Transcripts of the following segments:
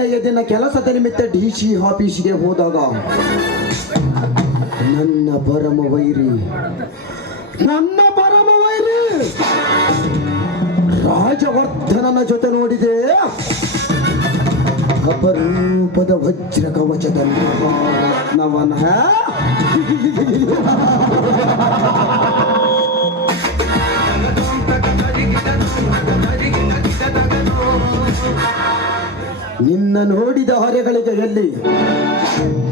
ನಿನ್ನೆಯ ದಿನ ಕೆಲಸದ ನಿಮಿತ್ತ DC ಆಫೀಸಿಗೆ ಹೋದಾಗ ನನ್ನ ಪರಮ ವೈರಿ ರಾಜವರ್ಧನನ ಜೊತೆ ನೋಡಿದೆ. ಅಪರೂಪದ ವಜ್ರ ಕವಚದಲ್ಲಿ ರತ್ನವನ ನಿನ್ನ ನೋಡಿದ ಹೊರೆಗಳಿಗೆ ಎಲ್ಲಿ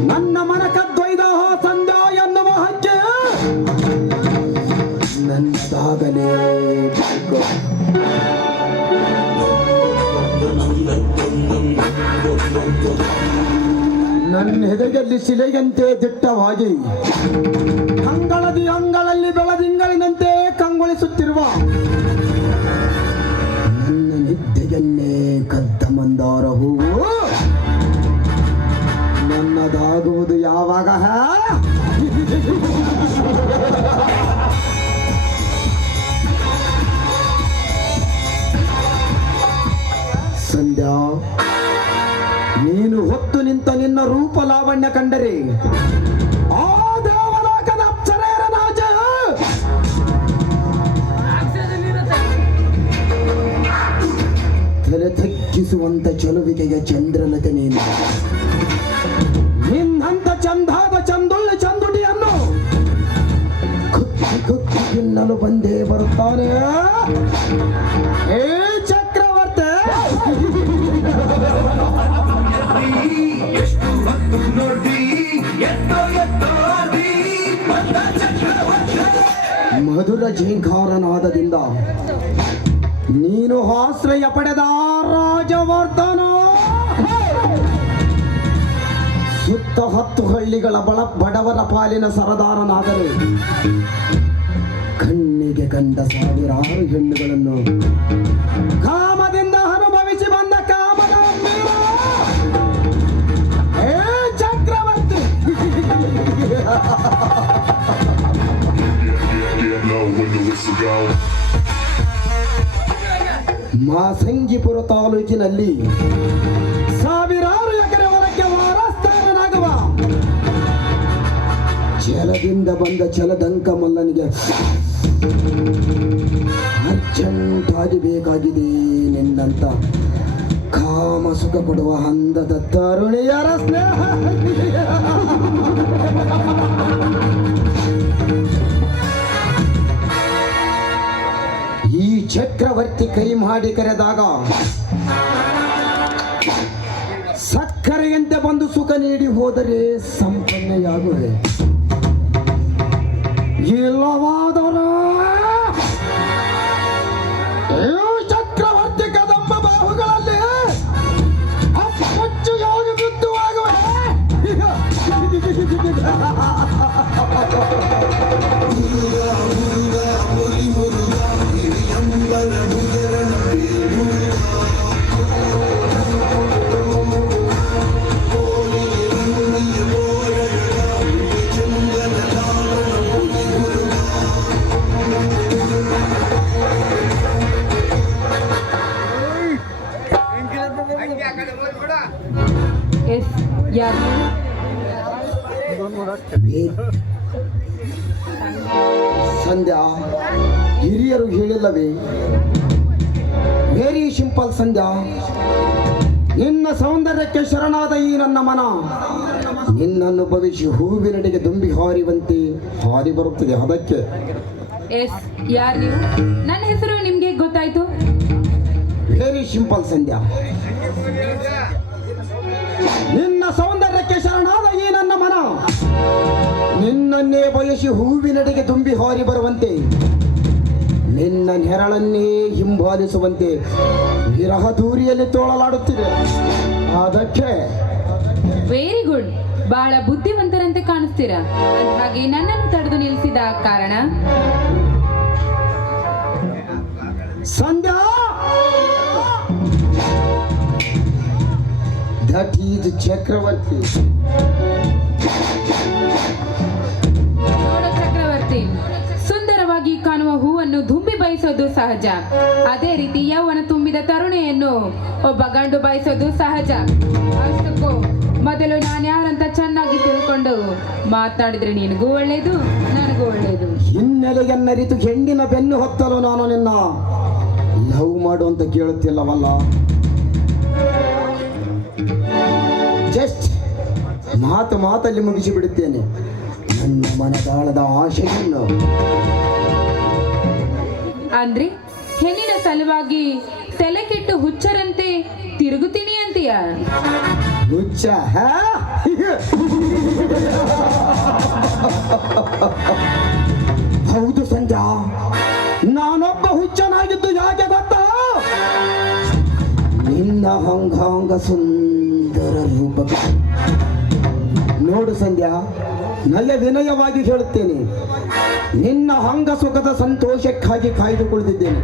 ನನ್ನ ಮನ ಕದ್ದೊಯ್ದ ಸಂಧ್ಯಾ ಎನ್ನುವ ಹಂಗೆ ನನ್ನದಾಗಲೇ ನನ್ನ ಹೆದೆಯಲ್ಲಿ ಶಿಲೆಯಂತೆ ದಿಟ್ಟವಾಗಿ ಅಂಗಳಲ್ಲಿ ಬೆಳದಿಂಗಳಿನಂತೆ ಕಂಗೊಳಿಸುತ್ತಿರುವ ನನ್ನ ನಿದ್ದೆಯನ್ನೇ ಕದ್ದ ಮಂದಾರ ಹೂವು ನನ್ನದಾಗುವುದು ಯಾವಾಗ? ಸಂಧ್ಯಾ, ನೀನು ಹೊತ್ತು ನಿಂತ ನಿನ್ನ ರೂಪ ಲಾವಣ್ಯ ಕಂಡರೆ ಆ ದೇವಲೋಕದ ಅಪ್ಸರೆಯರ ನಾಜ ತಲೆ ತಗ್ಗಿಸುವಂತ ಚೆಲುವಿಕೆಯ ಚಂದ್ರಲತೆ ನೀನು. ನಿನ್ನಂತ ಚಂದಾದ ಚಂದುಳ್ಳಿ ಚಂದುಟಿಯನ್ನು ಕುತ್ತಿ ಕುತ್ತಿ ತಿನ್ನಲು ಬಂದೇ ಬರುತ್ತಾನೆ ಏ ಚಕ್ರವರ್ತಿ. ಮಧುರ ಝೇಂಕಾರನಾದದಿಂದ ನೀನು ಆಶ್ರಯ ಪಡೆದ ರಾಜವರ್ಧನ ಸುತ್ತ 10 ಹಳ್ಳಿಗಳ ಬಡವರ ಪಾಲಿನ ಸರದಾರನಾದರೆ ಕಣ್ಣಿಗೆ ಕಂಡ ಸಾವಿರಾರು ಹೆಣ್ಣುಗಳನ್ನು ಕಾಮದಿಂದ ಅನುಭವಿಸಿ ಬಂದ ಕಾಮದ ಏ ಚಕ್ರವರ್ತಿ. ಮಾಸಂಗಿಪುರ ತಾಲೂಕಿನಲ್ಲಿ ಸಾವಿರಾರು ಎಕರೆ ಹೊರಕ್ಕೆ ವಾರಸ್ಥಾನನಾಗುವ ಜಲದಿಂದ ಬಂದ ಜಲದಂಕ ಮಲ್ಲನಿಗೆ ಅರ್ಜೆಂಟಾಗಿ ಬೇಕಾಗಿದೆ ನಿನ್ನಂತ ಕಾಮ ಸುಖ ಕೊಡುವ ಹಂದದ ತರುಣಿಯರ ಸ್ನೇಹ. ಈ ಚಕ್ರವರ್ತಿ ಕೈ ಮಾಡಿ ಕರೆದಾಗ ಸಕ್ಕರೆಯಂತೆ ಬಂದು ಸುಖ ನೀಡಿ ಹೋದರೆ ಸಂಪನ್ನೆಯಾಗುವೆ. ಇಲ್ಲವಾದರೆ ಚಕ್ರವರ್ತಿ ಕದಂಬ ಬಾಹುಗಳಲ್ಲಿ ಅಪ್ಪಚ್ಚುಯಾಗಿ ಬಿದ್ದುವಾಗುವೆ. ಸಂಧ್ಯಾ, ಹಿರಿಯರು ಹೇಳಿಲ್ಲವೇ? ವೆರಿ ಸಿಂಪಲ್ ಸಂಧ್ಯಾ. ನಿನ್ನ ಸೌಂದರ್ಯಕ್ಕೆ ಶರಣಾದ ಈ ನನ್ನ ಮನ ನಿನ್ನನ್ನು ಭವಿಷ್ಯ ಹೂವಿನಡೆಗೆ ದುಂಬಿ ಹಾರಿವಂತೆ ಹಾರಿ ಬರುತ್ತದೆ. ಅದಕ್ಕೆ ಯಾರು ನೀವು? ನನ್ನ ಹೆಸರು ನಿಮ್ಗೆ ಗೊತ್ತಾಯ್ತು? ವೆರಿ ಸಿಂಪಲ್ ಸಂಧ್ಯಾ. ನಿನ್ನ ಸೌಂದರ್ಯಕ್ಕೆ ಶರಣಾದ ಈ ನನ್ನ ಮನ ನಿನ್ನನ್ನೇ ಬಯಸಿ ಹೂವಿನಡೆಗೆ ತುಂಬಿ ಹಾರಿ ಬರುವಂತೆ ನಿನ್ನ ನೆರಳನ್ನೇ ಹಿಂಬಾಲಿಸುವಂತೆ ವಿರಹ ದೂರಿಯಲ್ಲಿ ತೋಳಲಾಡುತ್ತಿದೆ. ಅದಕ್ಕೆ ವೆರಿ ಗುಡ್. ಬಹಳ ಬುದ್ಧಿವಂತರಂತೆ ಕಾಣಿಸ್ತೀರಾ. ಹಾಗೆ ನನ್ನನ್ನು ತಡೆದು ನಿಲ್ಲಿಸಿದ ಕಾರಣ? ಸಂಧ್ಯಾ, that is ಚಕ್ರವರ್ತಿ. ನೋಡು ಚಕ್ರವರ್ತಿ, ಸುಂದರವಾಗಿ ಕಾಣುವ ಹೂವನ್ನು ಹೆಣ್ಣನ್ನು ದುಂಬಿ ಬಯಸೋದು ಸಹಜ. ಅದೇ ರೀತಿ ಯೌವನ ತುಂಬಿದ ತರುಣಿಯನ್ನು ಒಬ್ಬ ಗಂಡು ಬಯಸೋದು ಸಹಜ. ಅಷ್ಟಕ್ಕೂ ಮೊದಲು ನಾನು ಯಾರಂತ ಚೆನ್ನಾಗಿ ತಿಳ್ಕೊಂಡು ಮಾತಾಡಿದ್ರೆ ನಿನಗೂ ಒಳ್ಳೇದು, ನನಗೂ ಒಳ್ಳೇದು. ಹಿನ್ನೆಲೆಯನ್ನರಿತು ಹೆಣ್ಣಿನ ಬೆನ್ನು ಹೊತ್ತಲು ನಾನು ನಿನ್ನ ಲವ್ ಮಾಡು ಅಂತ ಕೇಳುತ್ತಿಲ್ಲವಲ್ಲ. ಜಸ್ಟ್ ಮಾತಲ್ಲಿ ಮುಗಿಸಿ ಬಿಡುತ್ತೇನೆ ನನ್ನ ಮನದಾಳದ ಆಶೆಯನ್ನು. ಅಂದ್ರೆ ಹೆಣ್ಣಿನ ಸಲುವಾಗಿ ತಲೆ ಕೆಟ್ಟು ಹುಚ್ಚರಂತೆ ತಿರುಗುತ್ತೀನಿ ಅಂತೀಯ? ಹುಚ್ಚ ಹೌದು ಸಂಧ್ಯಾ, ನಾನೊಬ್ಬ ಹುಚ್ಚನಾಗಿದ್ದು ಯಾಕೆ ಗೊತ್ತಾ? ನಿನ್ನ ಹಂಗಾಂಗ ಸುಂದರ ರೂಪ ನೋಡು ಸಂಧ್ಯಾ, ನಲ್ಲ ವಿನಯವಾಗಿ ಹೇಳುತ್ತೇನೆ, ನಿನ್ನ ಹಂಗ ಸುಖದ ಸಂತೋಷಕ್ಕಾಗಿ ಕಾಯ್ದು ಕುಳಿದಿದ್ದೇನೆ.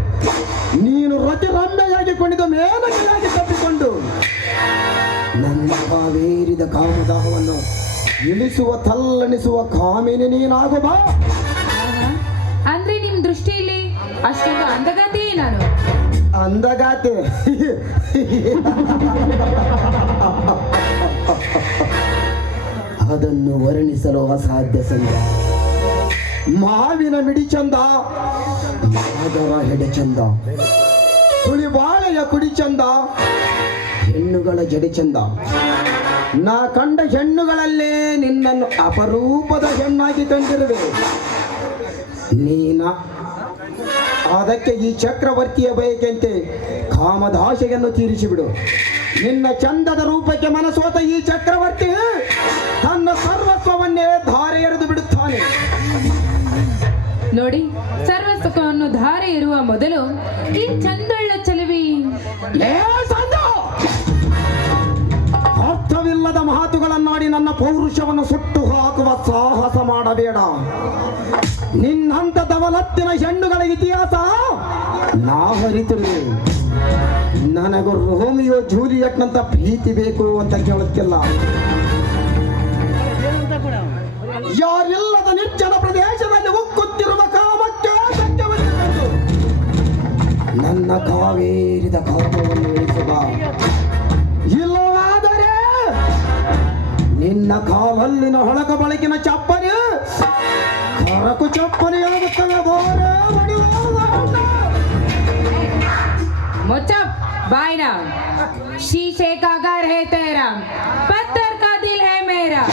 ನೀನು ರತಿರಂಬೆಯಾಗಿ ಕುಣಿದ ಮೇಲನೆಯಾಗಿ ತಪ್ಪಿಕೊಂಡು ನನ್ನ ಕಾವೇರಿದ ಕಾಮದಾಹವನ್ನು ಇಳಿಸುವ ತಲ್ಲಣಿಸುವ ಕಾಮಿನಿ ನೀನಾಗು ಬಾ. ಅಂದ್ರೆ ನಿಮ್ ದೃಷ್ಟಿಯಲ್ಲಿ ಅಷ್ಟೊಂದು ಅಂದಗಾತಿ ನಾನು? ಅಂದಗಾತೆ ಅದನ್ನು ವರ್ಣಿಸಲು ಅಸಾಧ್ಯ ಸಂಧ್ಯಾ. ಮಾವಿನ ಮಿಡಿ ಚಂದ, ಮಾದರ ಹೆಡೆ ಚಂದ, ಸುಳಿಬಾಳೆಯ ಕುಡಿ ಚಂದ, ಹೆಣ್ಣುಗಳ ಜಡೆ ಚಂದ. ನಾ ಕಂಡ ಹೆಣ್ಣುಗಳಲ್ಲೇ ನಿನ್ನನ್ನು ಅಪರೂಪದ ಹೆಣ್ಣಾಗಿ ಕಂಡಿರುವೆ ನೀನ. ಅದಕ್ಕೆ ಈ ಚಕ್ರವರ್ತಿಯ ಬಯಕೆಂತೆ ಕಾಮದಾಶೆಯನ್ನು ತೀರಿಸಿಬಿಡು. ನಿನ್ನ ಚಂದದ ರೂಪಕ್ಕೆ ಮನಸೋತ ಈ ಚಕ್ರವರ್ತಿ ತನ್ನ ಸರ್ವಸ್ವವನ್ನೇ ಧಾರೆ ಎರೆದು ಬಿಡುತ್ತಾನೆ. ನೋಡಿ, ಸರ್ವಸ್ವವನ್ನು ಧಾರೆ ಇರುವ ಮೊದಲು ಈ ಚಂದಳ್ಳ ಚಲವಿ. ಅರ್ಥವಿಲ್ಲದ ಮಾತುಗಳನ್ನಾಡಿ ನನ್ನ ಪೌರುಷವನ್ನು ಸುಟ್ಟು ಹಾಕುವ ಸಾಹಸ ಮಾಡಬೇಡ. ನಿನ್ನಂತ ದವಲತ್ತಿನ ಹೆಣ್ಣುಗಳ ಇತಿಹಾಸ ನಾ ಹರಿತಿರುವೆ. ನನಗೂ ರೋಮಿಯೋ ಜೂಲಿಯಟ್ನಂತ ಪ್ರೀತಿ ಬೇಕು ಅಂತ ಕೇಳುತ್ತಿಲ್ಲ. ಯಾರಿಲ್ಲದ ನಿರ್ಜನ ಪ್ರದೇಶದಲ್ಲಿ ಉಕ್ಕುತ್ತಿರುವ ಕಾಮಕ್ಕೆ ಸತ್ಯವನ್ನು ಕಂಡು ನನ್ನ ಕಾವೇರಿದ ಕಾಮವನ್ನು ಇಳಿಸುವ. ಇಲ್ಲವಾದರೆ ನಿನ್ನ ಕಾಲಲ್ಲಿನ ಹೊಳಕ ಬಳಕಿನ ಚಪ್ಪಲಿ ಕರಕು ಚಪ್ಪಲಿಯಾಗುತ್ತವೆ. मुचप बायना, शीशे का घर है तेरा, पत्थर का दिल है मेरा,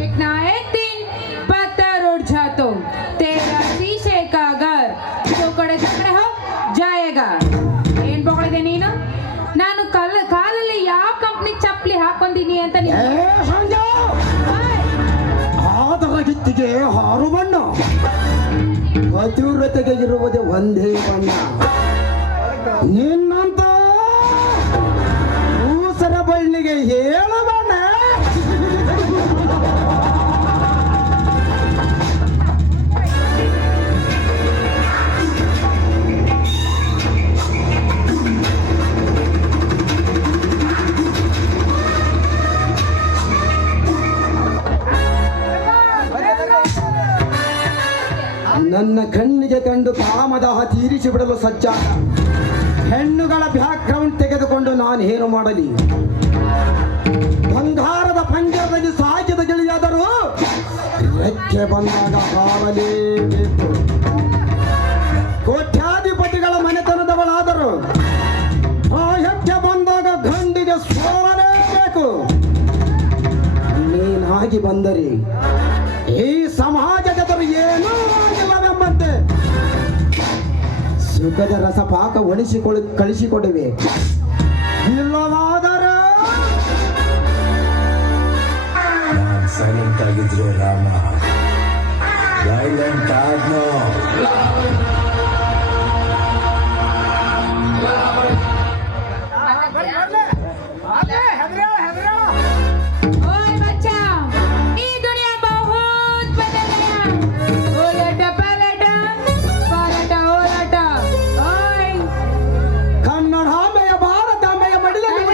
एक ना एक दिन पत्थर उठ जा तो तेरा शीशे का घर टुकड़े टुकड़े हो जाएगा. ಏನ್ ಬೊಗಳಿದೆ ನೀನು? ನಾನು ಕಾಲಲ್ಲಿ ಯಾವ ಕಂಪ್ನಿ ಚಪ್ಪಲಿ ಹಾಕೊಂಡಿನಿ ಅಂತ ಆದರ ಗಿತ್ತಿಗೆ ಹಾರು ಬಣ್ಣ, ಮಧುರತೆಗೆ ಇರುವುದೇ ಒಂದೇ ಬಣ್ಣ. ನಿನ್ನಂತ ಊಸರ ಬಳ್ಳಿಗೆ ಹೇಳು ಬಣ್ಣ. ನನ್ನ ಕಣ್ಣಿಗೆ ಕಂಡು ಕಾಮದಾಹ ತೀರಿಸಿ ಬಿಡಲು ಸಜ್ಜಾದ ಹೆಣ್ಣುಗಳ ಬ್ಯಾಕ್ಗ್ರೌಂಡ್ ತೆಗೆದುಕೊಂಡು ನಾನೇನು ಮಾಡಲಿ? ಬಂಗಾರದ ಪಂಜರದಲ್ಲಿ ಸಾಗಿದ ಗಿಳಿಯಾದರೂ ರೆಕ್ಕೆ ಬಂದಾಗ ಹಾರಲೇಬೇಕು. ಕೋಟ್ಯಾಧಿಪತಿಗಳ ಮನೆತನದವಳಾದರೂ ಪ್ರಾಯಕ್ಕೆ ಬಂದಾಗ ಗಂಡಿಗೆ ಸೋಲಲೇಬೇಕು. ನೀನಾಗಿ ಬಂದರೆ ಈ ಸಮಾಜದವರು ಏನೂ ಆಗಿಲ್ಲವೆಂಬಂತೆ ಸುಖದ ರಸಪಾಕ ಕಳಿಸಿಕೊಡುವೆ. ಇಲ್ಲವಾದರೆ ಸೈಲೆಂಟ್ ಆಗಿದ್ರು ರಾಮ, ವೈಲೆಂಟ್ ಆದ್ನೋ. ओए बच्चा, ये दुनिया बहुत बदल गया. उलटा पलटा, पलटा उलटा. ओए ಕನ್ನಡಾಂಬೆಯ ಭಾರತಾಂಬೆಯ ಮಡಿಲಲ್ಲಿ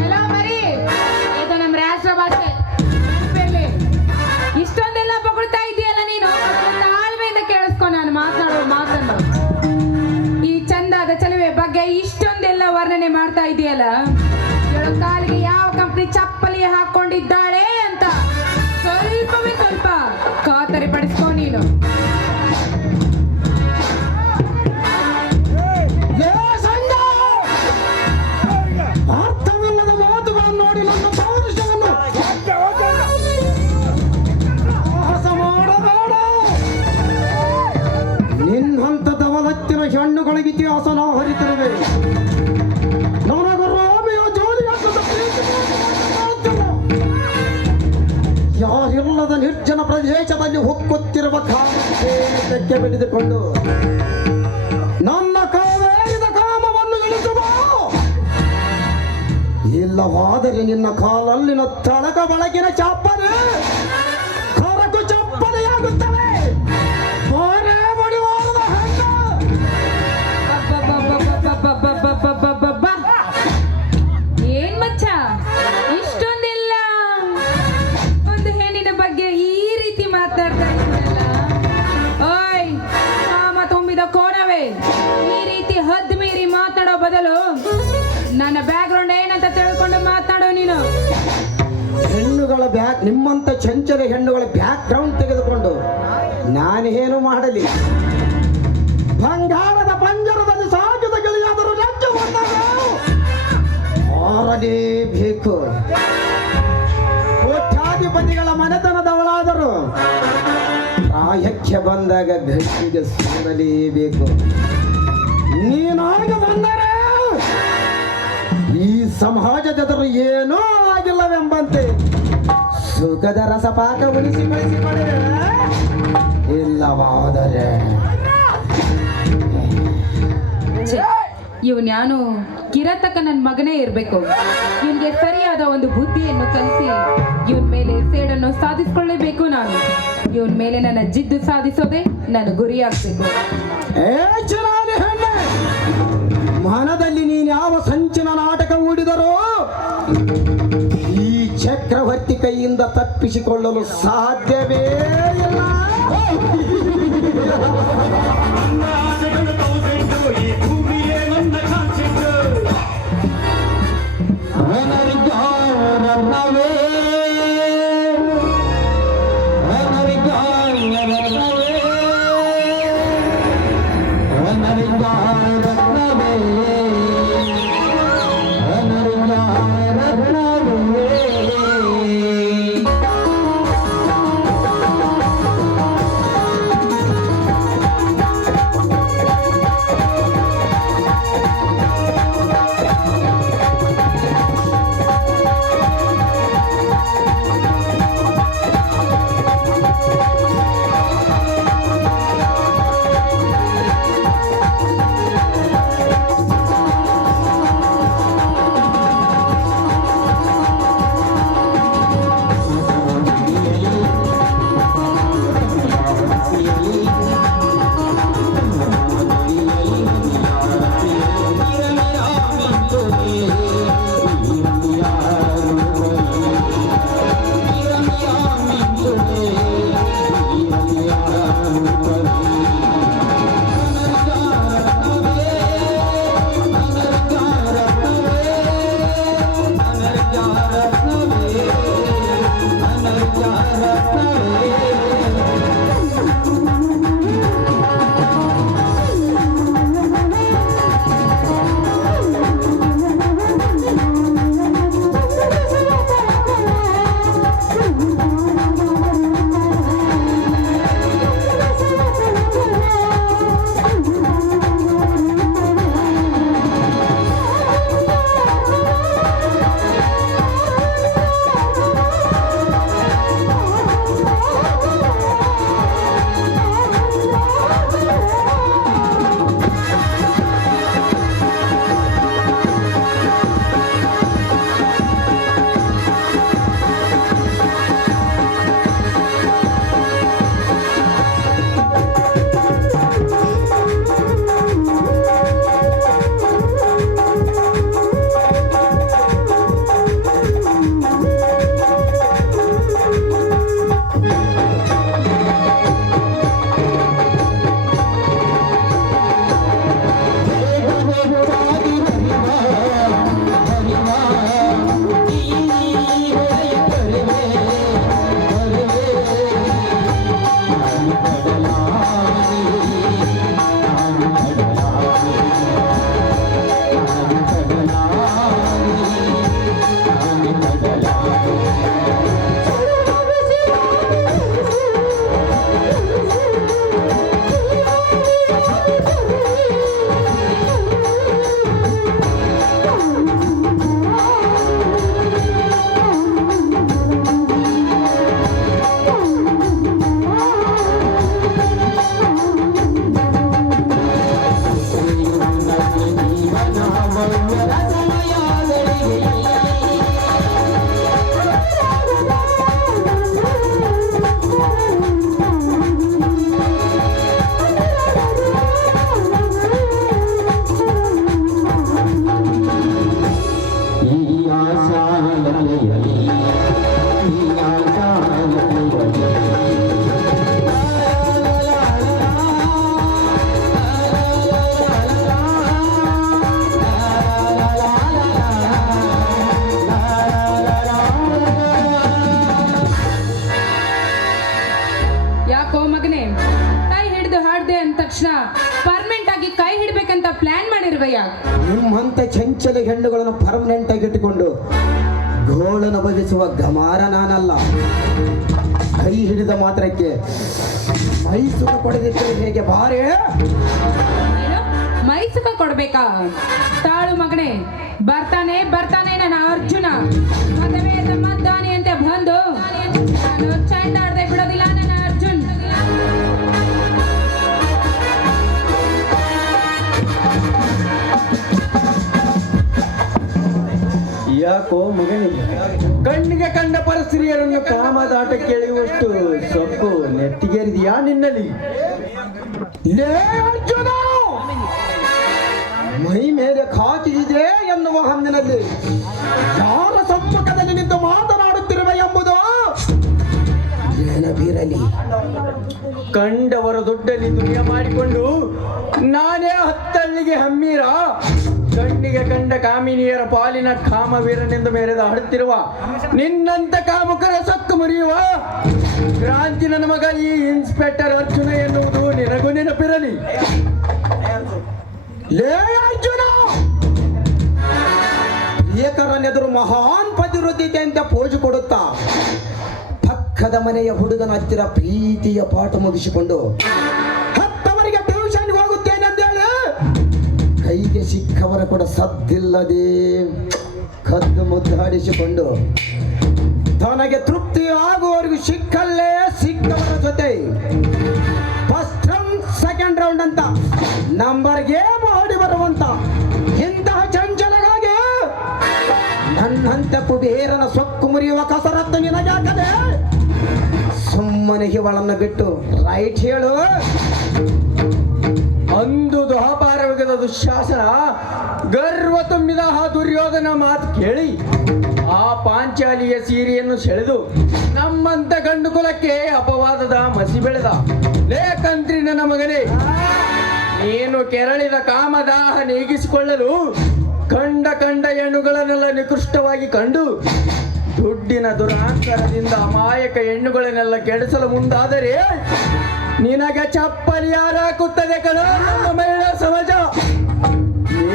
हेलो मरी, ये तो ನಮ್ಮ ರಾಷ್ಟ್ರ ಭಾಷೆ. ನೆನಪಿರ್ಲಿ, ಇಷ್ಟ ಇದೆಯಲ್ಲ, ಇವಳ ಕಾಲಿಗೆ ಯಾವ ಕಂಪ್ನಿ ಚಪ್ಪಲಿ ಹಾಕೊಂಡಿದ್ದಾಳೆ ಅಂತ ಸ್ವಲ್ಪವೇ ಸ್ವಲ್ಪ ಖಾತರಿ ಪಡಿಸ್ಕೊ ನೀನು. ಲೇ ಸಂಘ! ಅರ್ಥವಿಲ್ಲದ ಮಾತುಗಳನ್ನು ನೋಡಿ ನನ್ನ ಪೌರುಷವನ್ನು ಸಾಹಸ ಮಾಡಬೇಡ. ನಿನ್ನಂತ ದವಲತ್ತಿನ ಹೆಣ್ಣುಗಳಿಗೆ ಇತಿಹಾಸ ನಾವು ಹರಿತಿರುವೆ. ನನಗ ರೋಮಿಯೋ ಜೂಲಿಯಟ್ಟದ ಪ್ರೀತಿ ಯಾರಿಲ್ಲದ ನಿರ್ಜನ ಪ್ರದೇಶದಲ್ಲಿ ಹೊಕ್ಕುತ್ತಿರುವ ಕಾಮಕ್ಕೆ ಬೆಳೆದುಕೊಂಡು ನನ್ನ ಕಾವೇರಿದ ಕಾಮವನ್ನು ಇಳಿಸುವ. ಇಲ್ಲವಾದರೆ ನಿನ್ನ ಕಾಲಲ್ಲಿನ ತಳಕ ಬಳಗಿನ ಚಾಪನೆ ಕರಕು ಚಪ್ಪಲೆಯಾಗುತ್ತವೆ. ಹೊರೆ ಬಡಿವಾರದ ಹೆಣ್ಣು. ಅಬ್ಬಬ್ಬಬ್ಬಬ್ಬಬ್ಬಬ್ಬಬ್ಬಬ್ಬಬ್ಬಬ್ಬ. ಏನ್ ಮಚ್ಚ ಇಷ್ಟೊಂದೆಲ್ಲ ಒಂದು ಹೆಣ್ಣಿನ ಬಗ್ಗೆ ಈ ರೀತಿ ಮಾತಾಡ್ತಾ ಇದ್ದೀರಲ್ಲ? ಓಯ್ ಕಾಮ ತುಂಬಿದ ಕೋಣವೇ, ಈ ರೀತಿ ಹದ್ದು ಮೀರಿ ಮಾತಾಡೋ ಬದಲು ನನ್ನ ಬ್ಯಾಕ್ಗ್ರೌಂಡ್ ಏನಂತ ತಿಳ್ಕೊಂಡು ಮಾತಾಡೋ ನೀನು. ಹೆಣ್ಣುಗಳ ಬ್ಯಾಕ್ ನಿಮ್ಮಂತ ಚಂಚಲ ಹೆಣ್ಣುಗಳ ಬ್ಯಾಕ್ ಗ್ರೌಂಡ್ ತೆಗೆದುಕೊಂಡು ನಾನೇನು ಮಾಡಲಿ? ಬಂಗಾರದ ಪಂಜರದಲ್ಲಿ ಸಾಗಿದ ಗಿಳಿಯಾದರೂ ರಜ್ಜು ಬಂದಾಗ ಹಾರಲೇಬೇಕು. ಕೋಟ್ಯಾಧಿಪತಿಗಳ ಮನೆತನದವಳಾದರೂ ಪ್ರಾಯಕ್ಕೆ ಬಂದಾಗ ಬೆಟ್ಟಿಗೆ ಸೇರಲೇಬೇಕು. ನೀನಾಗ ಬಂದರೆ ಈ ಸಮಾಜದೆದುರು ಏನೂ ಆಗಿಲ್ಲವೆಂಬಂತೆ ಸುಖದ ರಸಪಾಕ ಉಳಿಸಿ ಬಳಸಿಕೊಳ್ಳೆ. ಇಲ್ಲವಾದರೆ ಇವನ್ ಯಾನು ಕಿರತಕ ನನ್ನ ಮಗನೇ ಇರಬೇಕು. ಇವನ್ಗೆ ಸರಿಯಾದ ಒಂದು ಬುದ್ಧಿಯನ್ನು ಕಲಿಸಿ ಇವನ್ ಮೇಲೆ ಸೇಡನ್ನು ಸಾಧಿಸ್ಕೊಳ್ಳೇಬೇಕು. ನಾನು ಇವನ್ ಮೇಲೆ ನನ್ನ ಜಿದ್ದು ಸಾಧಿಸೋದೇ ನನ್ನ ಗುರಿಯಾಗಬೇಕು. ಏ ಚಿರಾನಿ ಹೆಣ್ಣೆ, ಮನದಲ್ಲಿ ನೀನು ಯಾವ ಸಂಚಿನ ನಾಟಕ ಹೂಡಿದರೋ ಈ ಚಕ್ರವರ್ತಿ ಕೈಯಿಂದ ತಪ್ಪಿಸಿಕೊಳ್ಳಲು ಸಾಧ್ಯವೇ ಇಲ್ಲ. ಇರುವೆಯ? ನಿಮ್ಮಂತ ಚಂಚಲ ಹೆಣ್ಣುಗಳನ್ನು ಪರ್ಮನೆಂಟ್ ಆಗಿ ಇಟ್ಟುಕೊಂಡು ಗೋಳನ್ನು ಬಗೆಸುವ ಗಮಾರ ನಾನಲ್ಲ. ಕೈ ಹಿಡಿದ ಮಾತ್ರಕ್ಕೆ ಮೈಸೂರು ಕೊಡದಿದ್ದರೆ ಹೇಗೆ ಬಾರೇ? ಏನು ಮೈಸುಕ ಕೊಡ್ಬೇಕಾ? ತಾಳು ಮಗನೇ, ಬರ್ತಾನೆ ನನ್ನ ಅರ್ಜುನ. ಮದುವೆಯ ಮದ್ದಾನೆ ಅಂತ ಬಂದು ನಾನು ಚಂಡಾಡದೆ ಬಿಡೋದಿಲ್ಲ ನನ್ನ ಅರ್ಜುನ್. ಯಾಕೋ ಮಗನೇ, ಕಣ್ಣಿಗೆ ಕಂಡ ಪರಸ್ತ್ರೀಯರನ್ನು ಕಾಮದಾಟ ಕೇಳುವಷ್ಟು ಸೊಕ್ಕು ನೆತ್ತಿಗೇರಿದೆಯಾ ನಿನ್ನಲ್ಲಿ? ಲೇ ಅರ್ಜುನ, ಮೈ ಮೇಲೆ ಖಾಕಿದೆ ಎನ್ನುವ ಹಂದಿನಲ್ಲಿ ಯಾರ ಸಮ್ಮುಖದಲ್ಲಿ ನಿಂತು ಮಾತನಾಡುತ್ತಿರುವೆ ಎಂಬುದು ಏನವಿರಲಿ. ಕಂಡವರ ದೊಡ್ಡಲ್ಲಿ ದುನಿಯ ಮಾಡಿಕೊಂಡು ನಾನೇ ಹತ್ತಳ್ಳಿಗೆ ಹಮ್ಮೀರ, ಕಣ್ಣಿಗೆ ಕಂಡ ಕಾಮಿನಿಯರ ಪಾಲಿನ ಕಾಮವೀರನೆಂದು ಮೇರೆದ ಹಾಡುತ್ತಿರುವ ನಿನ್ನಂತ ಕಾಮುಕರ ಸಕ್ಕು ಮುರಿಯುವ ಕ್ರಾಂತಿ ನನ್ನ ಮಗ ಈ ಇನ್ಸ್ಪೆಕ್ಟರ್ ಅರ್ಜುನ ಎನ್ನುವುದು ನಿನಗೂ ನೆನಪಿರಲಿ. ಲೇ ಅರ್ಜುನ, ಏಕರನೆದುರು ಮಹಾನ್ ಪತಿವೃದ್ಧಿತೆ ಅಂತ ಪೋಜು ಕೊಡುತ್ತಾ ಪಕ್ಕದ ಮನೆಯ ಹುಡುಗನ ಹತ್ತಿರ ಪ್ರೀತಿಯ ಪಾಠ ಮುಗಿಸಿಕೊಂಡು ಹತ್ತವರಿಗೆ ಟ್ಯೂಷನ್ ಹೋಗುತ್ತೇನೆ ಅಂತೇಳಿ ಕೈಗೆ ಸಿಕ್ಕವರ ಕೂಡ ಸದ್ದಿಲ್ಲದೆ ಕದ್ದು ಮುದ್ದಾಡಿಸಿಕೊಂಡು ತನಗೆ ತೃಪ್ತಿ ಆಗುವವರೆಗೂ ಸಿಕ್ಕಲ್ಲೇ ಸಿಕ್ಕವರ ಜೊತೆ ಫಸ್ಟ್ ರೌಂಡ್ ಸೆಕೆಂಡ್ ರೌಂಡ್ ಅಂತ ನಂಬರ್ ಗೇಮ್ ಆಡಿ ಬರುವಂತ ಇಂತಹ ಚಂಚಲಗಾಗಿ ನನ್ನಂತ ಕುಬೇರನ ಸೊಕ್ಕು ಮುರಿಯುವ ಕಸರತ್ತು ನಿನಗಾಗದೆ. ಸುಮ್ಮನೆ ಇವಳನ್ನು ಬಿಟ್ಟು ರೈಟ್ ಹೇಳು. ಅಂದು ದ್ವಾಪಾರಯುಗದ ದುಶ್ಯಾಸನ ಗರ್ವ ತುಂಬಿದ ಆ ದುರ್ಯೋಧನ ಮಾತು ಕೇಳಿ ಆ ಪಾಂಚಾಲಿಯ ಸೀರೆಯನ್ನು ಸೆಳೆದು ನಮ್ಮಂತ ಗಂಡು ಕುಲಕ್ಕೆ ಅಪವಾದದ ಮಸಿ ಬೆಳೆದ. ಲೇಕಂತ್ರಿ ನನ್ನ ಮಗನೇ, ನೀನು ಕೆರಳಿದ ಕಾಮದಾಹ ನೀಗಿಸಿಕೊಳ್ಳಲು ಕಂಡ ಹೆಣ್ಣುಗಳನ್ನೆಲ್ಲ ನಿಕೃಷ್ಟವಾಗಿ ಕಂಡು ದುಡ್ಡಿನ ದುರಾಂತರದಿಂದ ಅಮಾಯಕ ಹೆಣ್ಣುಗಳನ್ನೆಲ್ಲ ಕೆಡಿಸಲು ಮುಂದಾದರೆ ನಿನಗೆ ಚಪ್ಪಲಿ ಯಾರಾಕುತ್ತದೆ ಕಣ ನಮ್ಮ ಮಹಿಳಾ ಸಮಾಜ.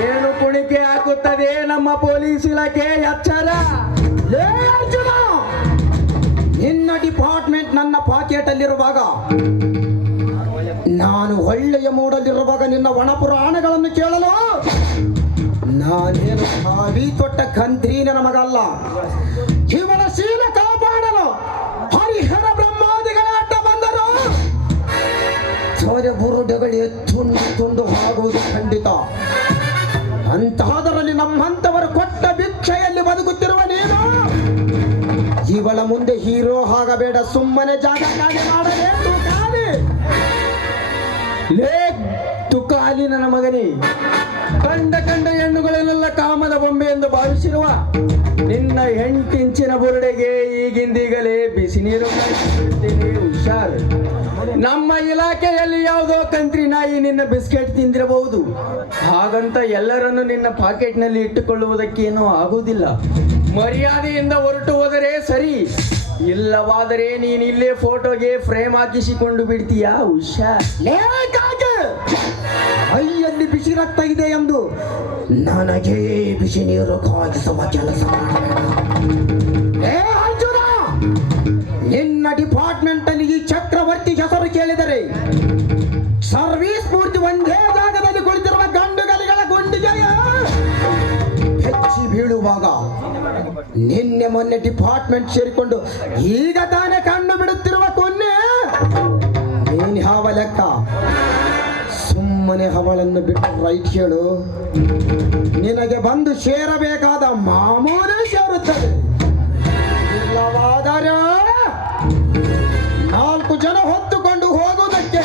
ಏನು ಕುಣಿಕೆ ಹಾಕುತ್ತದೆ ನಮ್ಮ ಪೊಲೀಸ್ ಇಲಾಖೆ ಎಚ್ಚರ. ಲೇ ಅರ್ಜುನ, ನಿನ್ನ ಡಿಪಾರ್ಟ್ಮೆಂಟ್ ನನ್ನ ಪಾಕೆಟ್ ಅಲ್ಲಿರುವಾಗ, ನಾನು ಒಳ್ಳೆಯ ಮೂಡಲ್ಲಿರುವಾಗ ನಿನ್ನ ಒಣಪುರಾಣಗಳನ್ನು ಕೇಳಲು ನಾನೇನು ಕಾವಿ ತೊಟ್ಟ ಕಂತ್ರಿ ನನ್ನ ಮಗಲ್ಲ. ಇವಳ ಶೀಲ ಕಾಪಾಡಲು ಹರಿಹರ ಬ್ರಹ್ಮಾದಿಗಳ ಅಡ್ಡ ಬಂದರು ಬುರುಡೆಗಳು ತುಂಡು ಆಗುವುದು ಖಂಡಿತ. ಅಂತಹದರಲ್ಲಿ ನಮ್ಮಂತವರು ಕೊಟ್ಟ ಭಿಕ್ಷೆಯಲ್ಲಿ ಬದುಕುತ್ತಿರುವ ನೀನು ಇವಳ ಮುಂದೆ ಹೀರೋ ಆಗಬೇಡ. ಸುಮ್ಮನೆ ಜಾಗ ಖಾಲಿ ಮಾಡಲೇ ತುಕಾಲಿ. ಲೇ ತುಕಾಲಿ ನನ್ನ ಮಗನೇ, ಕಂಡ ಹೆಣ್ಣುಗಳನ್ನೆಲ್ಲ ಕಾಮದ ಬೊಂಬೆ ಎಂದು ಭಾವಿಸಿರುವ ನಿನ್ನ 8 ಇಂಚಿನ ಬುರುಡೆಗೆ ಈಗಿಂದೀಗಲೇ ಬಿಸಿ ನೀರು ಕಾಯಿಸುತ್ತೇನೆ, ಹುಷಾರ್. ನಮ್ಮ ಇಲಾಖೆಯಲ್ಲಿ ಯಾವುದೋ ಕಂತ್ರಿ ನಾಯಿ ನಿನ್ನ ಬಿಸ್ಕೆಟ್ ತಿಂದಿರಬಹುದು. ಹಾಗಂತ ಎಲ್ಲರನ್ನು ನಿನ್ನ ಪಾಕೆಟ್ನಲ್ಲಿ ಇಟ್ಟುಕೊಳ್ಳುವುದಕ್ಕೇನೂ ಆಗುವುದಿಲ್ಲ. ಮರ್ಯಾದೆಯಿಂದ ಹೊರಟು ಹೋದರೆ ಸರಿ, ಇಲ್ಲವಾದರೆ ನೀನು ಇಲ್ಲೇ ಫೋಟೋಗೆ ಫ್ರೇಮ್ ಹಾಕಿಸಿಕೊಂಡು ಬಿಡ್ತೀಯಾ, ಹುಷಾರ್. ಮೈಯಲ್ಲಿ ಬಿಸಿ ರಕ್ತ ಇದೆ ಎಂದು ನನಗೆ ಬಿಸಿ ನೀರು ಕಾಯಿಸುವ ಕೆಲಸ ಮಾಡಬೇಡ. ಏ ಅರ್ಜುನ, ನಿನ್ನ ಡಿಪಾರ್ಟ್ಮೆಂಟ್ ಅಲ್ಲಿ ಈ ಚಕ್ರವರ್ತಿ ಹೆಸರು ಕೇಳಿದರೆ ಸರ್ವಿಸ್ ಪೂರ್ತಿ ಒಂದೇ ಜಾಗದಲ್ಲಿ ಕುಳಿತಿರುವ ಗಂಡುಗಲಿಗಳ ಗುಂಡಿಗೆ ಹೆಚ್ಚಿ ಬೀಳುವಾಗ ನಿನ್ನೆ ಮೊನ್ನೆ ಡಿಪಾರ್ಟ್ಮೆಂಟ್ ಸೇರಿಕೊಂಡು ಈಗ ತಾನೇ ಕಂಡು ಬಿಡುತ್ತಿರುವ ಕೊನ್ನೆ ನೀನ್ ಯಾವ ಲೆಕ್ಕ? ಸುಮ್ಮನೆ ಅವಳನ್ನು ಬಿಟ್ಟು ರೈಟ್ ಹೇಳು. ನಿನಗೆ ಬಂದು ಸೇರಬೇಕಾದ ಮಾಮೂಲು ಸೇರುತ್ತದೆ. ಇಲ್ಲವಾದರೆ 4 ಜನ ಹೊತ್ತುಕೊಂಡು ಹೋಗುವುದಕ್ಕೆ